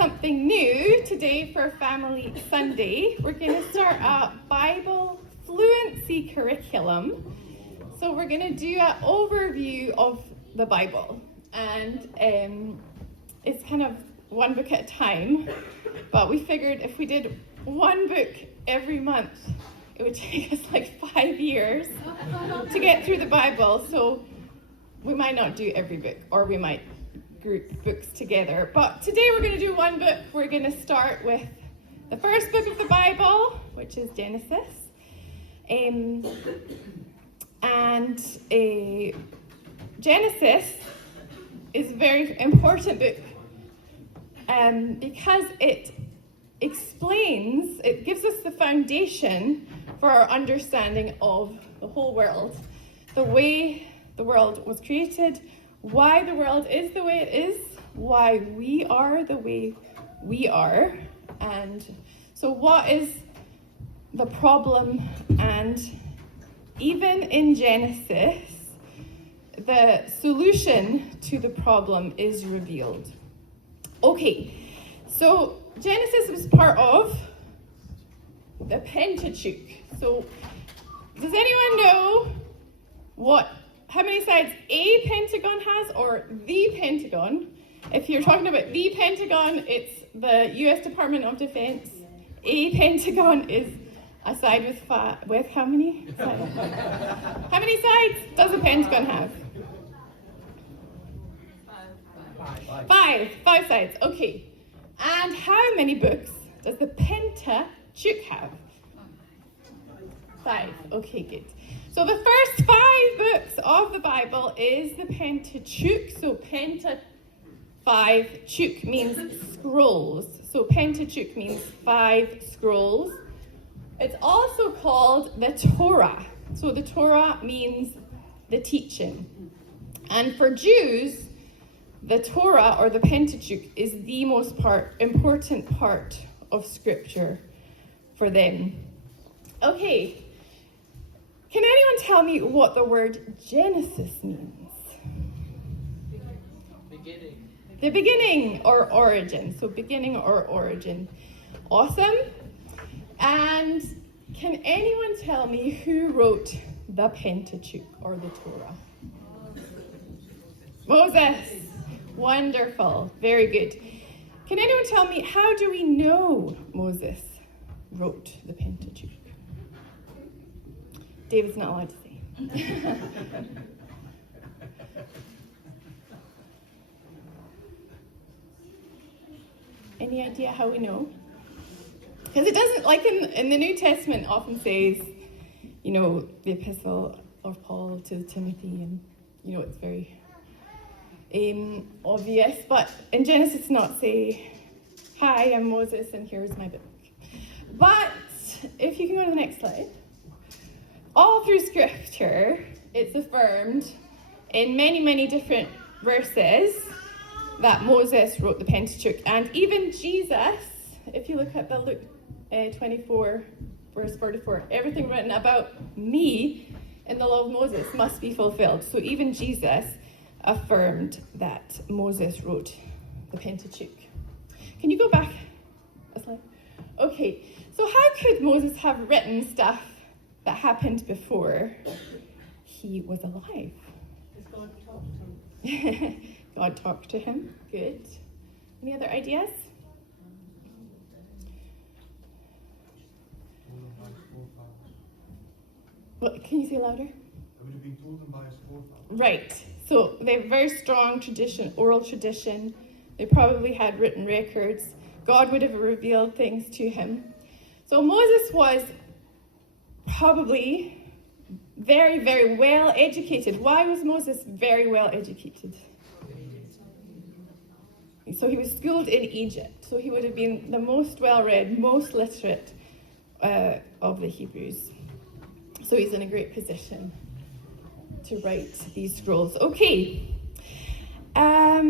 something new today for Family Sunday. We're going to start a Bible Fluency curriculum. So we're going to do an overview of the Bible. And it's kind of one book at a time. But we figured if we did one book every month, it would take us like 5 years to get through the Bible. So we might not do every book, or we might group books together. But today we're going to do one book. We're going to start with the first book of the Bible, which is Genesis. Genesis is a very important book because it explains, it gives us the foundation for our understanding of the whole world, the way the world was created, why the world is the way it is, why we are the way we are, and so what is the problem. And even in Genesis, the solution to the problem is revealed. Okay, so Genesis was part of the Pentateuch. So does anyone know how many sides a pentagon has, or the Pentagon? If you're talking about the Pentagon, it's the US Department of Defense. A pentagon is a side with how many sides? How many sides does a pentagon have? Five sides, okay. And how many books does the Pentateuch have? 5, okay, good. So the first 5 books of the Bible is the Pentateuch. So Chuk means scrolls. So Pentateuch means 5 scrolls. It's also called the Torah. So the Torah means the teaching. And for Jews, the Torah, or the Pentateuch, is the most important part of Scripture for them. Okay. Can anyone tell me what the word Genesis means? Beginning. The beginning or origin. So beginning or origin. Awesome. And can anyone tell me who wrote the Pentateuch or the Torah? Moses. Wonderful. Very good. Can anyone tell me, how do we know Moses wrote the Pentateuch? David's not allowed to say. Any idea how we know? Because it doesn't, like in the New Testament often says, the epistle of Paul to Timothy, and, it's very obvious. But in Genesis not say, hi, I'm Moses and here's my book. But if you can go to the next slide. All through Scripture, it's affirmed in many, many different verses that Moses wrote the Pentateuch. And even Jesus, if you look at the Luke 24, verse 44, everything written about me in the law of Moses must be fulfilled. So even Jesus affirmed that Moses wrote the Pentateuch. Can you go back a slide? Okay, so how could Moses have written stuff that happened before he was alive? God talked to him. God talked to him. Good. Any other ideas? What, can you say louder? I would have been told them by his forefathers. Right. So they have very strong tradition, oral tradition. They probably had written records. God would have revealed things to him. So Moses was probably very, very well educated. Why was Moses very well educated? So he was schooled in Egypt. So he would have been the most well-read, most literate of the Hebrews. So he's in a great position to write these scrolls. Okay. All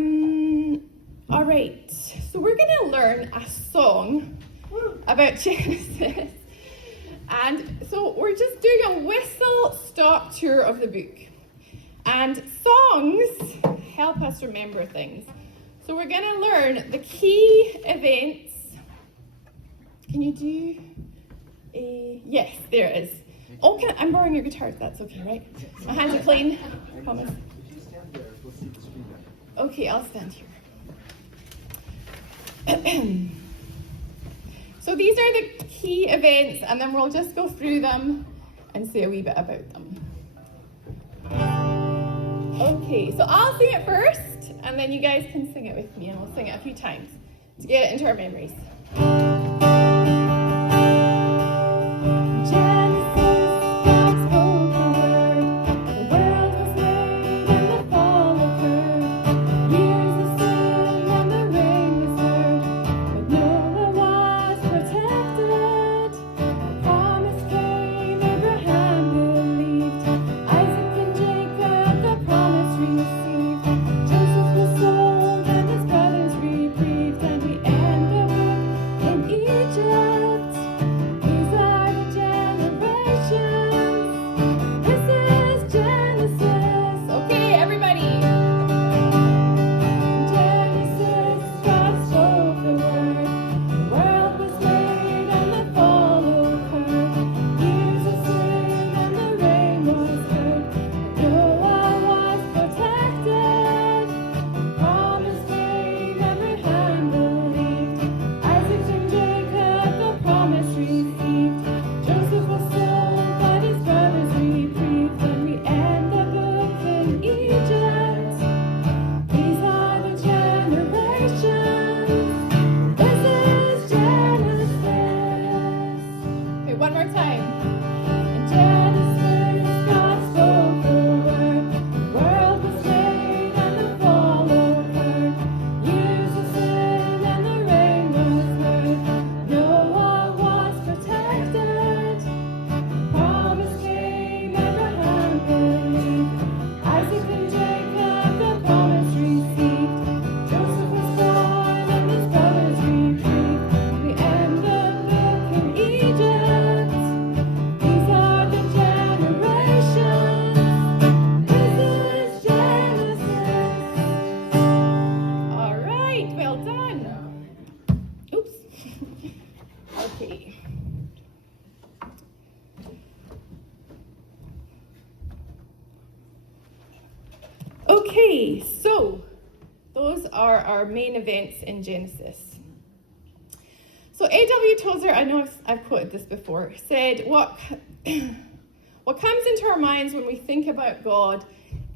right. So we're going to learn a song about Genesis. And so we're just doing a whistle-stop tour of the book. And songs help us remember things. So we're going to learn the key events. Can you do a... Yes, there it is. Oh, I'm borrowing your guitar. That's okay, right? My hands are clean. I promise. If you stand there, we'll see the screen better. Okay, I'll stand here. So these are the key events, and then we'll just go through them and say a wee bit about them. Okay, so I'll sing it first, and then you guys can sing it with me, and we'll sing it a few times to get it into our memories. Okay, so those are our main events in Genesis. So A.W. Tozer, I know I've quoted this before, said what comes into our minds when we think about God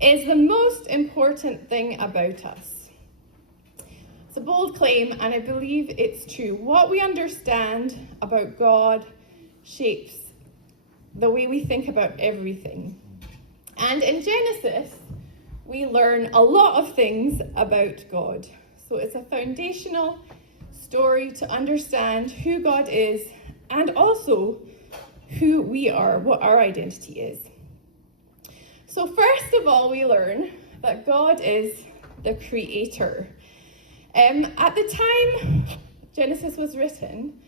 is the most important thing about us. It's a bold claim, and I believe it's true. What we understand about God shapes the way we think about everything. And in Genesis, we learn a lot of things about God. So it's a foundational story to understand who God is and also who we are, what our identity is. So first of all, we learn that God is the creator. At the time Genesis was written,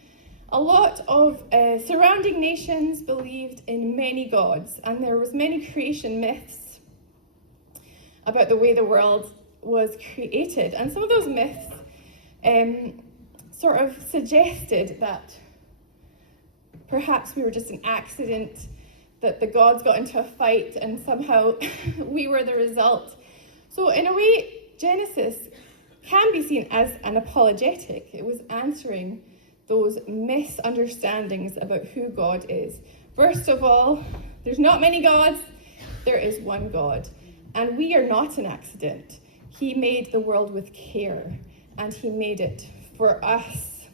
a lot of surrounding nations believed in many gods, and there was many creation myths about the way the world was created. And some of those myths sort of suggested that perhaps we were just an accident, that the gods got into a fight and somehow we were the result. So in a way, Genesis can be seen as an apologetic. It was answering those misunderstandings about who God is. First of all, there's not many gods, there is one God. And we are not an accident. He made the world with care, and he made it for us.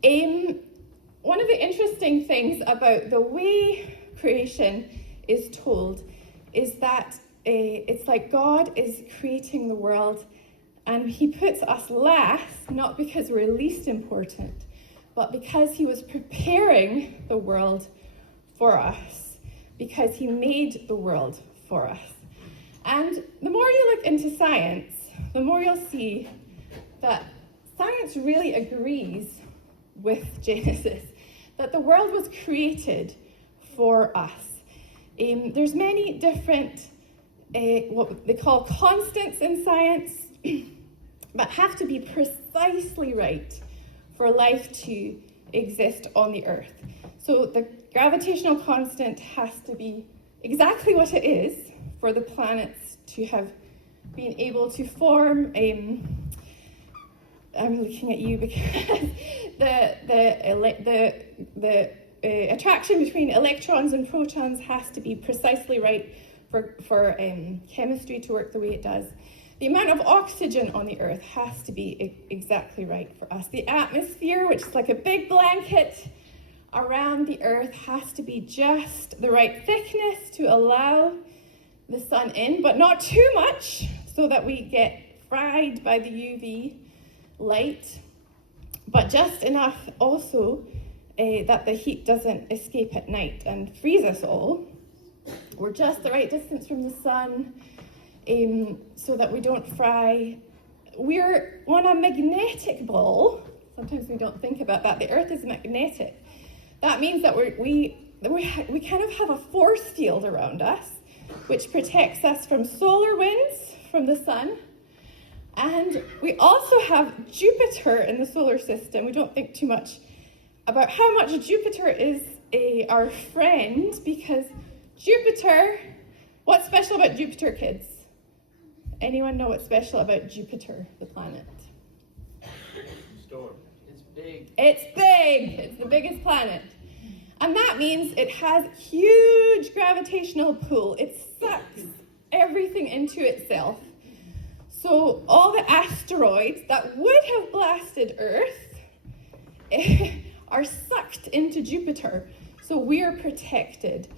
One of the interesting things about the way creation is told is that it's like God is creating the world, and he puts us last, not because we're least important, but because he was preparing the world for us, because he made the world for us. And the more you look into science, the more you'll see that science really agrees with Genesis, that the world was created for us. There's many different, what they call constants in science, but have to be precisely right for life to exist on the Earth. So the gravitational constant has to be exactly what it is for the planets to have been able to form. I'm looking at you because the attraction between electrons and protons has to be precisely right for chemistry to work the way it does. The amount of oxygen on the Earth has to be exactly right for us. The atmosphere, which is like a big blanket around the Earth, has to be just the right thickness to allow the sun in, but not too much so that we get fried by the UV light, but just enough also that the heat doesn't escape at night and freeze us all. We're just the right distance from the sun so that we don't fry. We're on a magnetic ball. Sometimes we don't think about that. The Earth is magnetic. That means that we kind of have a force field around us, which protects us from solar winds from the sun. And we also have Jupiter in the solar system. We don't think too much about how much Jupiter is our friend, because Jupiter, what's special about Jupiter, kids? Anyone know what's special about Jupiter, the planet? Storm. It's big. It's big. It's the biggest planet. And that means it has huge gravitational pull. It sucks everything into itself. So all the asteroids that would have blasted Earth are sucked into Jupiter. So we're protected.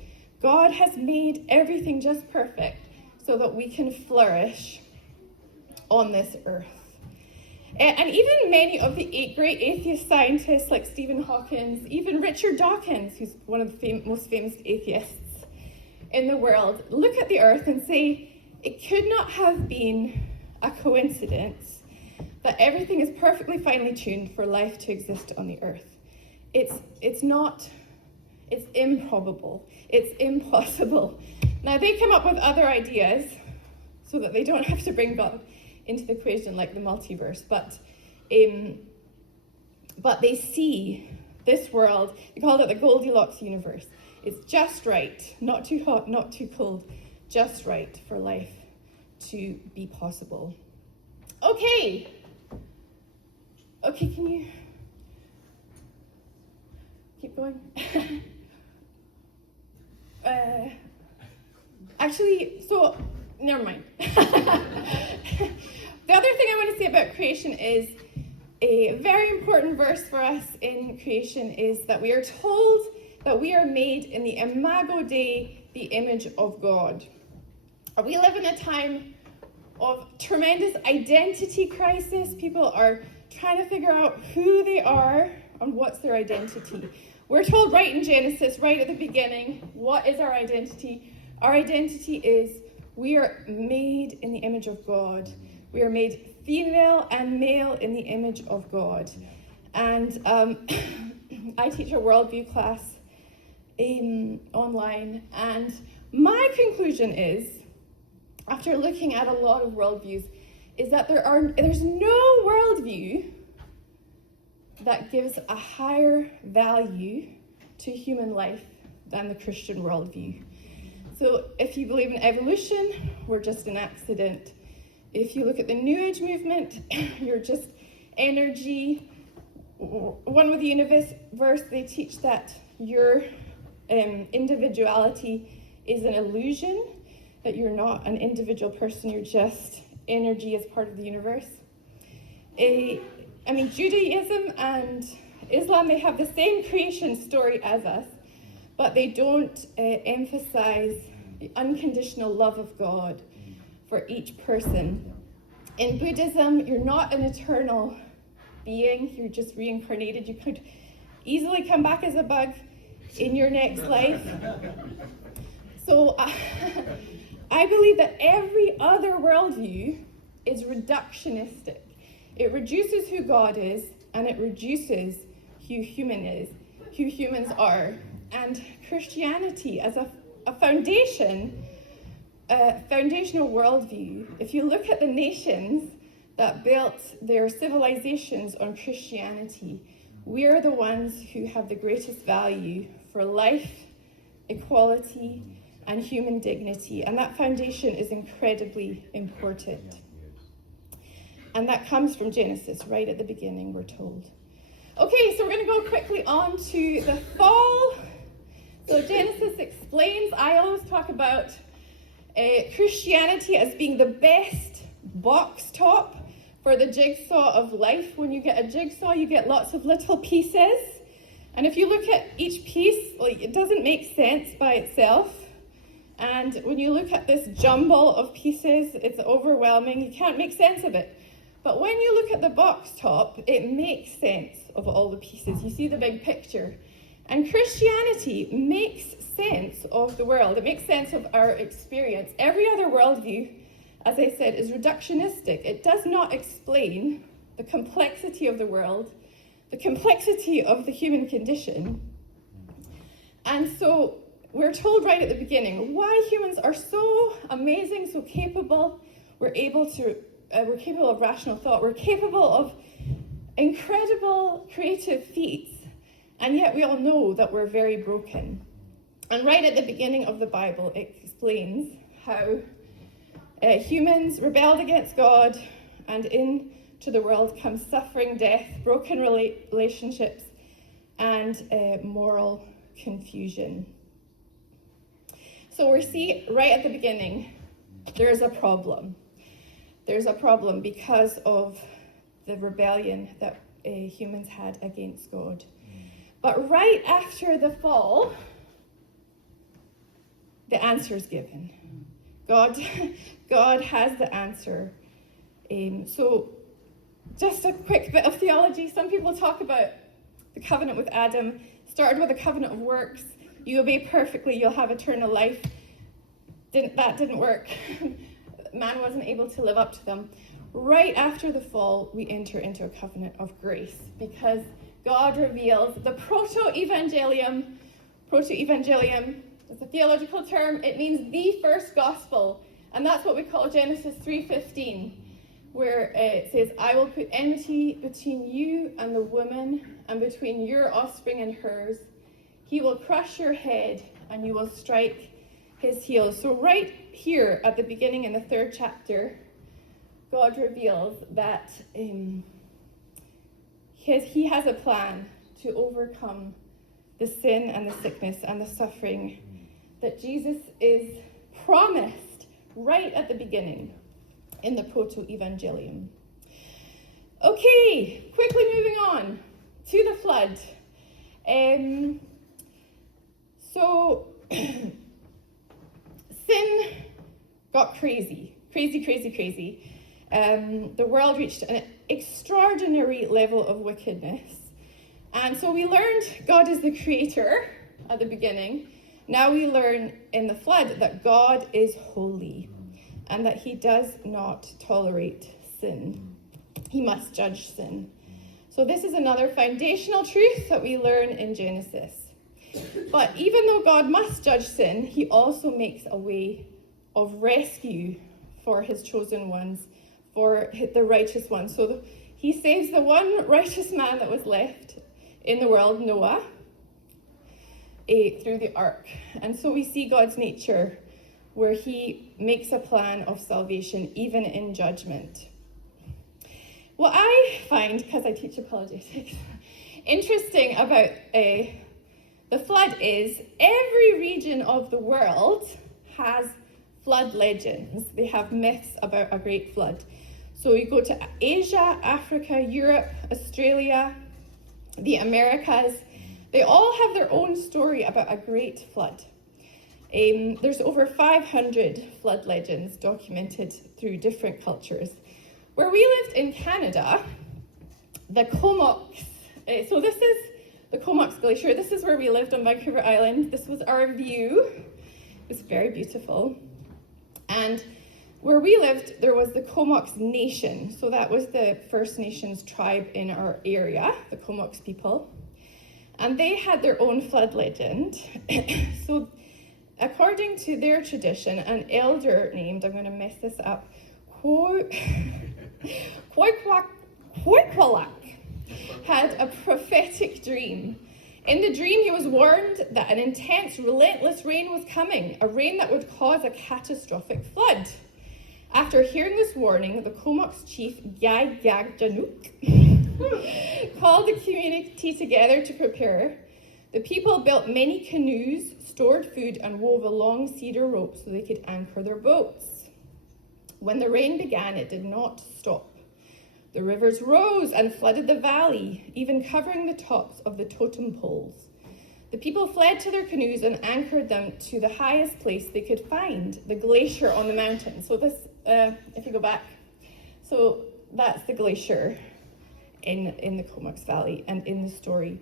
God has made everything just perfect so that we can flourish on this Earth. And even many of the great atheist scientists like Stephen Hawking, even Richard Dawkins, who's one of the most famous atheists in the world, look at the Earth and say it could not have been a coincidence that everything is perfectly finely tuned for life to exist on the Earth. It's improbable, it's impossible. Now they come up with other ideas so that they don't have to bring God into the equation like the multiverse, but they see this world, they call it the Goldilocks universe. It's just right, not too hot, not too cold, just right for life to be possible. Okay, can you keep going? So never mind. The other thing I want to say about creation is a very important verse for us in creation is that we are told that we are made in the imago Dei, the image of God. We live in a time of tremendous identity crisis. People are trying to figure out who they are and what's their identity. We're told right in Genesis, right at the beginning, what is our identity? Our identity is we are made in the image of God. We are made female and male in the image of God. And I teach a worldview class online, and my conclusion is, after looking at a lot of worldviews, is that there's no worldview that gives a higher value to human life than the Christian worldview. So if you believe in evolution, we're just an accident. If you look at the New Age movement, you're just energy. One with the universe, they teach that your individuality is an illusion, that you're not an individual person, you're just energy as part of the universe. Judaism and Islam, they have the same creation story as us, but they don't emphasize the unconditional love of God for each person. In Buddhism, you're not an eternal being, you're just reincarnated. You could easily come back as a bug in your next life. So I believe that every other worldview is reductionistic. It reduces who God is, and it reduces who humans are. And Christianity as a foundational worldview, if you look at the nations that built their civilizations on Christianity. We are the ones who have the greatest value for life, equality, and human dignity. And that foundation is incredibly important. And that comes from Genesis, right at the beginning, we're told. Okay, so we're going to go quickly on to the fall. So Genesis explains, I always talk about Christianity as being the best box top for the jigsaw of life. When you get a jigsaw, you get lots of little pieces. And if you look at each piece, it doesn't make sense by itself. And when you look at this jumble of pieces, it's overwhelming. You can't make sense of it. But when you look at the box top, it makes sense of all the pieces. You see the big picture. And Christianity makes sense of the world. It makes sense of our experience. Every other worldview, as I said, is reductionistic. It does not explain the complexity of the world, the complexity of the human condition. And so we're told right at the beginning why humans are so amazing, so capable. We're capable of rational thought. We're capable of incredible creative feats. And yet we all know that we're very broken. And right at the beginning of the Bible, it explains how humans rebelled against God, and into the world comes suffering, death, broken relationships, and moral confusion. So we see right at the beginning, there's a problem. There's a problem because of the rebellion that humans had against God. But right after the fall, the answer is given. God has the answer. So just a quick bit of theology. Some people talk about the covenant with Adam. Started with a covenant of works. You obey perfectly, you'll have eternal life. That didn't work. Man wasn't able to live up to them. Right after the fall, we enter into a covenant of grace because God reveals the proto-evangelium. Proto-evangelium is a theological term. It means the first gospel. And that's what we call Genesis 3:15, where it says, I will put enmity between you and the woman, and between your offspring and hers. He will crush your head, and you will strike his heel. So right here at the beginning in the 3rd chapter, God reveals that he has a plan to overcome the sin and the sickness and the suffering that Jesus is promised right at the beginning in the proto-evangelium. Okay, quickly moving on to the flood. So sin got crazy. The world reached an extraordinary level of wickedness. And so we learned God is the creator at the beginning. Now we learn in the flood that God is holy and that he does not tolerate sin. He must judge sin. So this is another foundational truth that we learn in Genesis. But even though God must judge sin, he also makes a way of rescue for his chosen ones, for the righteous ones. So he saves the one righteous man that was left in the world, Noah, through the ark. And so we see God's nature where he makes a plan of salvation even in judgment. What I find, because I teach apologetics, interesting about the flood is every region of the world has flood legends. They have myths about a great flood. So you go to Asia, Africa, Europe, Australia, the Americas. They all have their own story about a great flood. There's over 500 flood legends documented through different cultures. Where we lived in Canada, the Comox, so this is the Comox Glacier. This is where we lived on Vancouver Island. This was our view. It was very beautiful. And where we lived, there was the Comox Nation. So that was the First Nations tribe in our area, the Comox people. And they had their own flood legend. So according to their tradition, an elder named, I'm going to mess this up, Qoiqalaq had a prophetic dream. In the dream, he was warned that an intense, relentless rain was coming, a rain that would cause a catastrophic flood. After hearing this warning, the Comox chief Januk called the community together to prepare. The people built many canoes, stored food, and wove a long cedar rope so they could anchor their boats. When the rain began, it did not stop. The rivers rose and flooded the valley, even covering the tops of the totem poles. The people fled to their canoes and anchored them to the highest place they could find, the glacier on the mountain. So this, if you go back, so that's the glacier in the Comox Valley and in the story.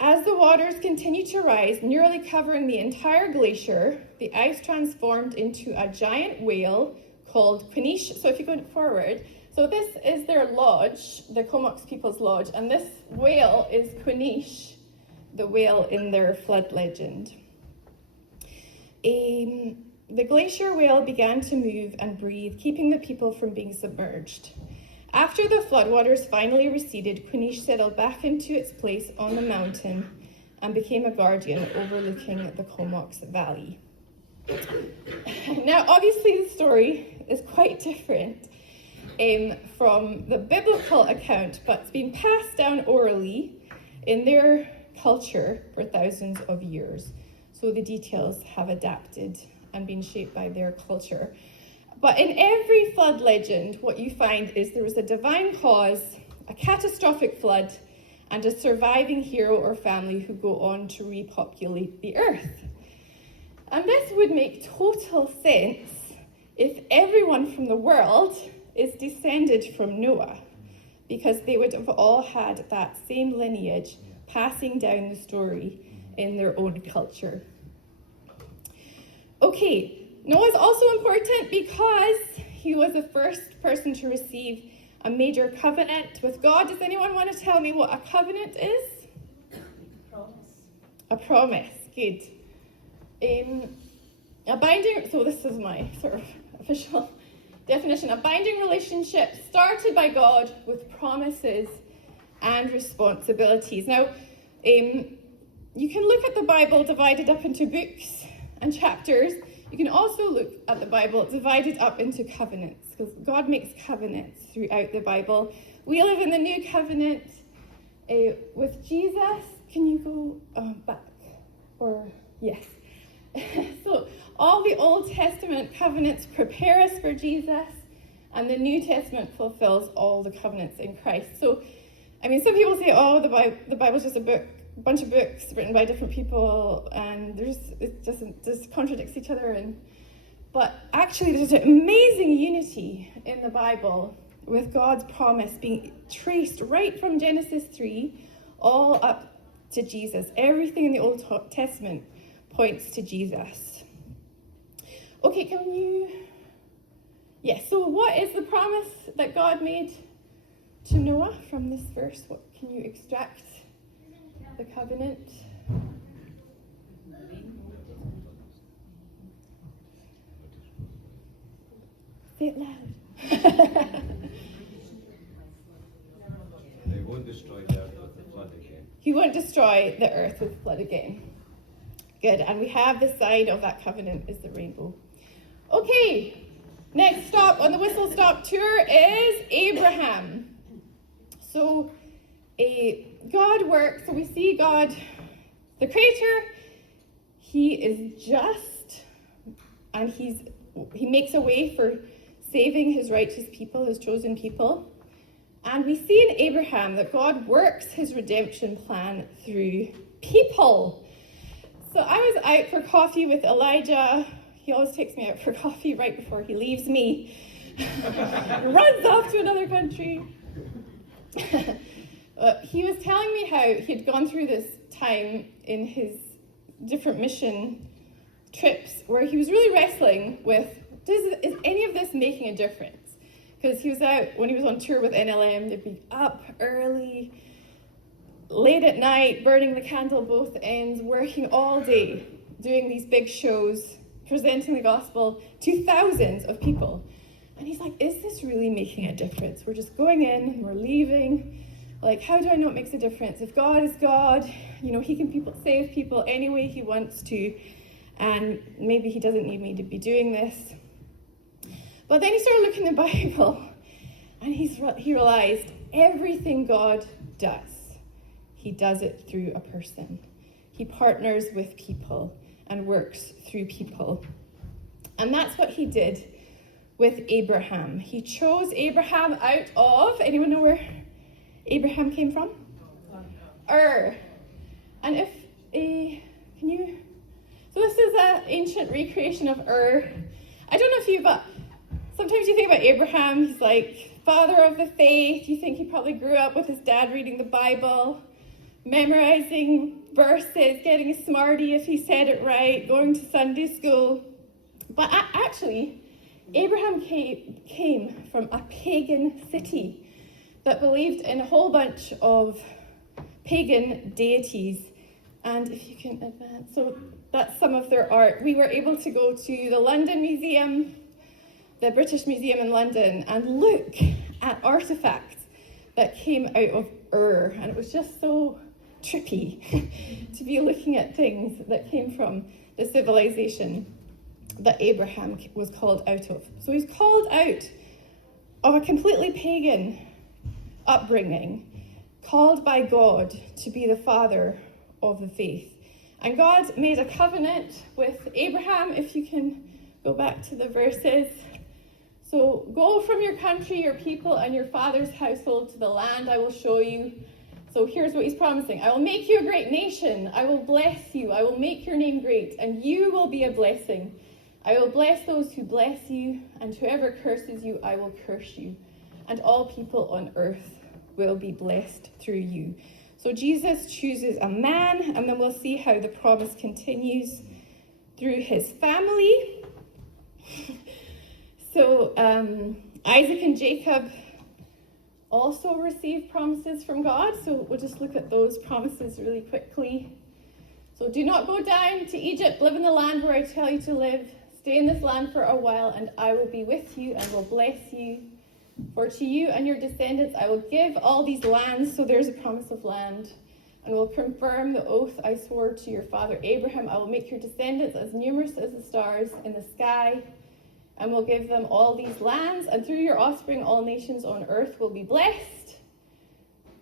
As the waters continued to rise, nearly covering the entire glacier, the ice transformed into a giant whale called Quinish. So if you go forward, so this is their lodge, the Comox people's lodge, and this whale is Quinish, the whale in their flood legend. The glacier whale began to move and breathe, keeping the people from being submerged. After the floodwaters finally receded, Quinish settled back into its place on the mountain and became a guardian overlooking the Comox Valley. Now, obviously, the story is quite different from the biblical account, but it's been passed down orally in their culture for thousands of years. So the details have adapted and been shaped by their culture. But in every flood legend, what you find is there was a divine cause, a catastrophic flood, and a surviving hero or family who go on to repopulate the earth. And this would make total sense if everyone from the world is descended from Noah, because they would have all had that same lineage passing down the story in their own culture. Okay. Noah's also important because he was the first person to receive a major covenant with God. Does anyone want to tell me what a covenant is? Promise. A promise, good. A binding, so this is my sort of official definition. A binding relationship started by God with promises and responsibilities. Now, you can look at the Bible divided up into books and chapters. You can also look at the Bible divided up into covenants, because God makes covenants throughout the Bible. We live in the new covenant with Jesus. Can you go back? Or, yes. So all the Old Testament covenants prepare us for Jesus, and the New Testament fulfills all the covenants in Christ. So, I mean, some people say, oh, the Bible's just a bunch of books written by different people, and it just contradicts each other. But actually, there's an amazing unity in the Bible with God's promise being traced right from Genesis 3 all up to Jesus. Everything in the Old Testament points to Jesus. Okay, yes, so what is the promise that God made to Noah from this verse? What can you extract? The covenant. Say it loud. They won't destroy the earth with the flood again. He won't destroy the earth with flood again. Good, and we have the sign of that covenant is the rainbow. Okay, next stop on the whistle stop tour is Abraham. So, God works, so we see God, the Creator, He is just, and He makes a way for saving His righteous people, His chosen people. And we see in Abraham that God works His redemption plan through people. So I was out for coffee with Elijah. He always takes me out for coffee right before he leaves me. Runs off to another country. He was telling me how he had gone through this time in his different mission trips where he was really wrestling with, is any of this making a difference? Because he was out, when he was on tour with NLM, they'd be up early, late at night, burning the candle both ends, working all day, doing these big shows, presenting the gospel to thousands of people. And he's like, is this really making a difference? We're just going in and we're leaving. Like, how do I know it makes a difference? If God is God, he can save people any way he wants to. And maybe he doesn't need me to be doing this. But then he started looking at the Bible. And he realized everything God does, he does it through a person. He partners with people and works through people. And that's what he did with Abraham. He chose Abraham out of, anyone know where Abraham came from? Ur. And so this is an ancient recreation of Ur. I don't know but sometimes you think about Abraham, he's like father of the faith. You think he probably grew up with his dad reading the Bible, memorizing verses, getting a smarty if he said it right, going to Sunday school. But actually, Abraham came from a pagan city that believed in a whole bunch of pagan deities. And if you can advance, so that's some of their art. We were able to go to the London Museum, the British Museum in London, and look at artifacts that came out of Ur. And it was just so trippy to be looking at things that came from the civilization that Abraham was called out of. So he's called out of a completely pagan upbringing, called by God to be the father of the faith. And God made a covenant with Abraham, if you can go back to the verses. So go from your country, your people, and your father's household to the land I will show you. So here's what he's promising. I will make you a great nation. I will bless you. I will make your name great, and you will be a blessing. I will bless those who bless you, and whoever curses you, I will curse you. And all people on earth will be blessed through you. So Jesus chooses a man, and then we'll see how the promise continues through his family. So Isaac and Jacob also received promises from God. So we'll just look at those promises really quickly. So do not go down to Egypt. Live in the land where I tell you to live. Stay in this land for a while, and I will be with you and will bless you. For to you and your descendants I will give all these lands. So there's a promise of land. And will confirm the oath I swore to your father Abraham. I will make your descendants as numerous as the stars in the sky, and will give them all these lands. And through your offspring all nations on earth will be blessed,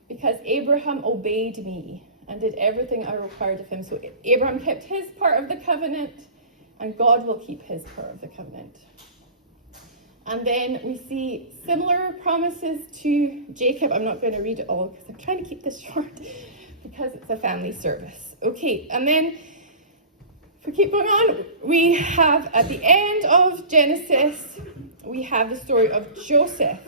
because Abraham obeyed me and did everything I required of him. So Abraham kept his part of the covenant, and God will keep his part of the covenant. And then we see similar promises to Jacob. I'm not going to read it all because I'm trying to keep this short because it's a family service. Okay, and then if we keep going on, we have at the end of Genesis, we have the story of Joseph.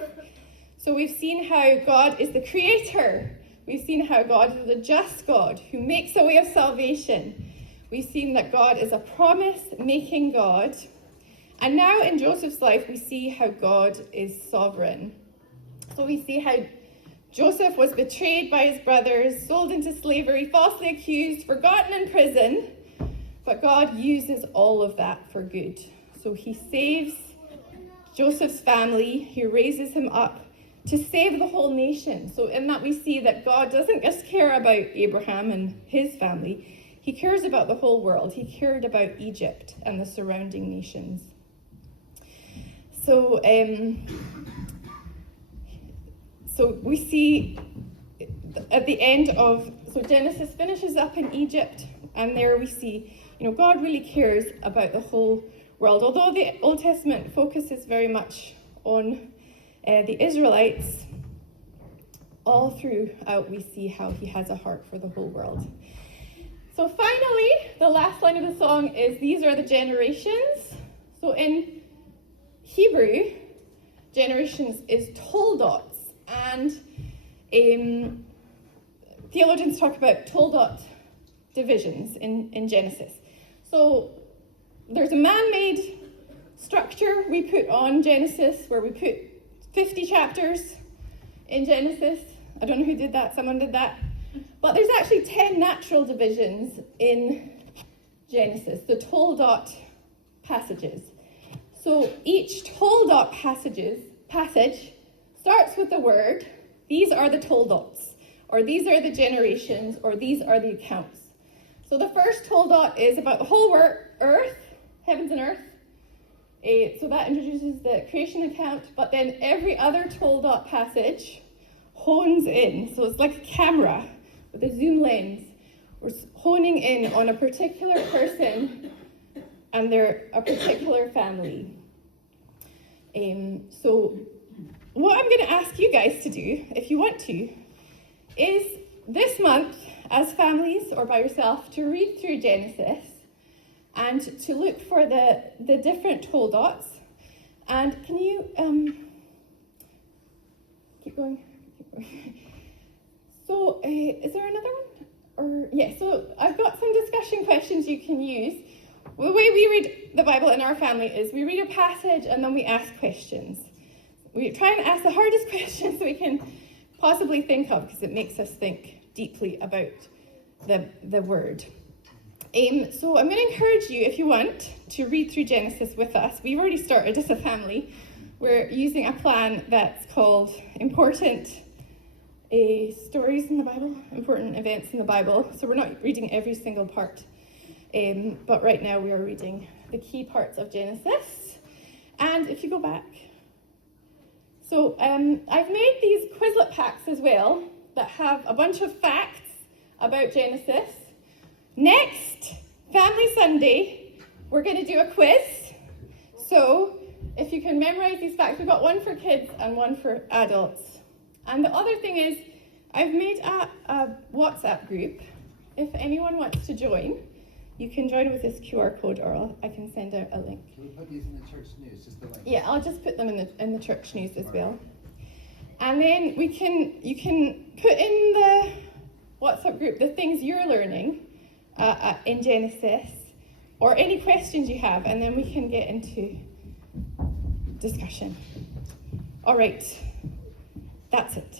So we've seen how God is the creator. We've seen how God is a just God who makes a way of salvation. We've seen that God is a promise-making God. And now in Joseph's life, we see how God is sovereign. So we see how Joseph was betrayed by his brothers, sold into slavery, falsely accused, forgotten in prison. But God uses all of that for good. So he saves Joseph's family. He raises him up to save the whole nation. So in that we see that God doesn't just care about Abraham and his family. He cares about the whole world. He cared about Egypt and the surrounding nations. So we see at the end of, so Genesis finishes up in Egypt, and there we see, God really cares about the whole world. Although the Old Testament focuses very much on the Israelites, all throughout we see how he has a heart for the whole world. So finally, the last line of the song is, these are the generations. So in Hebrew, generations is toldot, and theologians talk about toldot divisions in Genesis. So there's a man-made structure we put on Genesis where we put 50 chapters in Genesis. I don't know who did that, someone did that. But there's actually 10 natural divisions in Genesis, the toldot passages. So each toldot passage starts with the word, these are the toldots, or these are the generations, or these are the accounts. So the first toldot is about the whole earth, heavens and earth. So that introduces the creation account, but then every other toldot passage hones in. So it's like a camera with a zoom lens. We're honing in on a particular person and a particular family. So what I'm going to ask you guys to do, if you want to, is this month, as families or by yourself, to read through Genesis and to look for the different toldots. And can you keep going? So is there another one? So I've got some discussion questions you can use. The way we read the Bible in our family is we read a passage and then we ask questions. We try and ask the hardest questions we can possibly think of, because it makes us think deeply about the word. So I'm going to encourage you, if you want, to read through Genesis with us. We've already started as a family. We're using a plan that's called Important Stories in the Bible, Important Events in the Bible. So we're not reading every single part. But right now we are reading the key parts of Genesis. And if you go back. So I've made these Quizlet packs as well that have a bunch of facts about Genesis. Next, Family Sunday, we're going to do a quiz. So if you can memorize these facts, we've got one for kids and one for adults. And the other thing is, I've made a WhatsApp group. If anyone wants to join, you can join with this QR code, or I can send out a link. Can we put these in the church news? Just the link? Yeah, I'll just put them in the church news as well. And then you can put in the WhatsApp group the things you're learning in Genesis, or any questions you have, and then we can get into discussion. All right, that's it.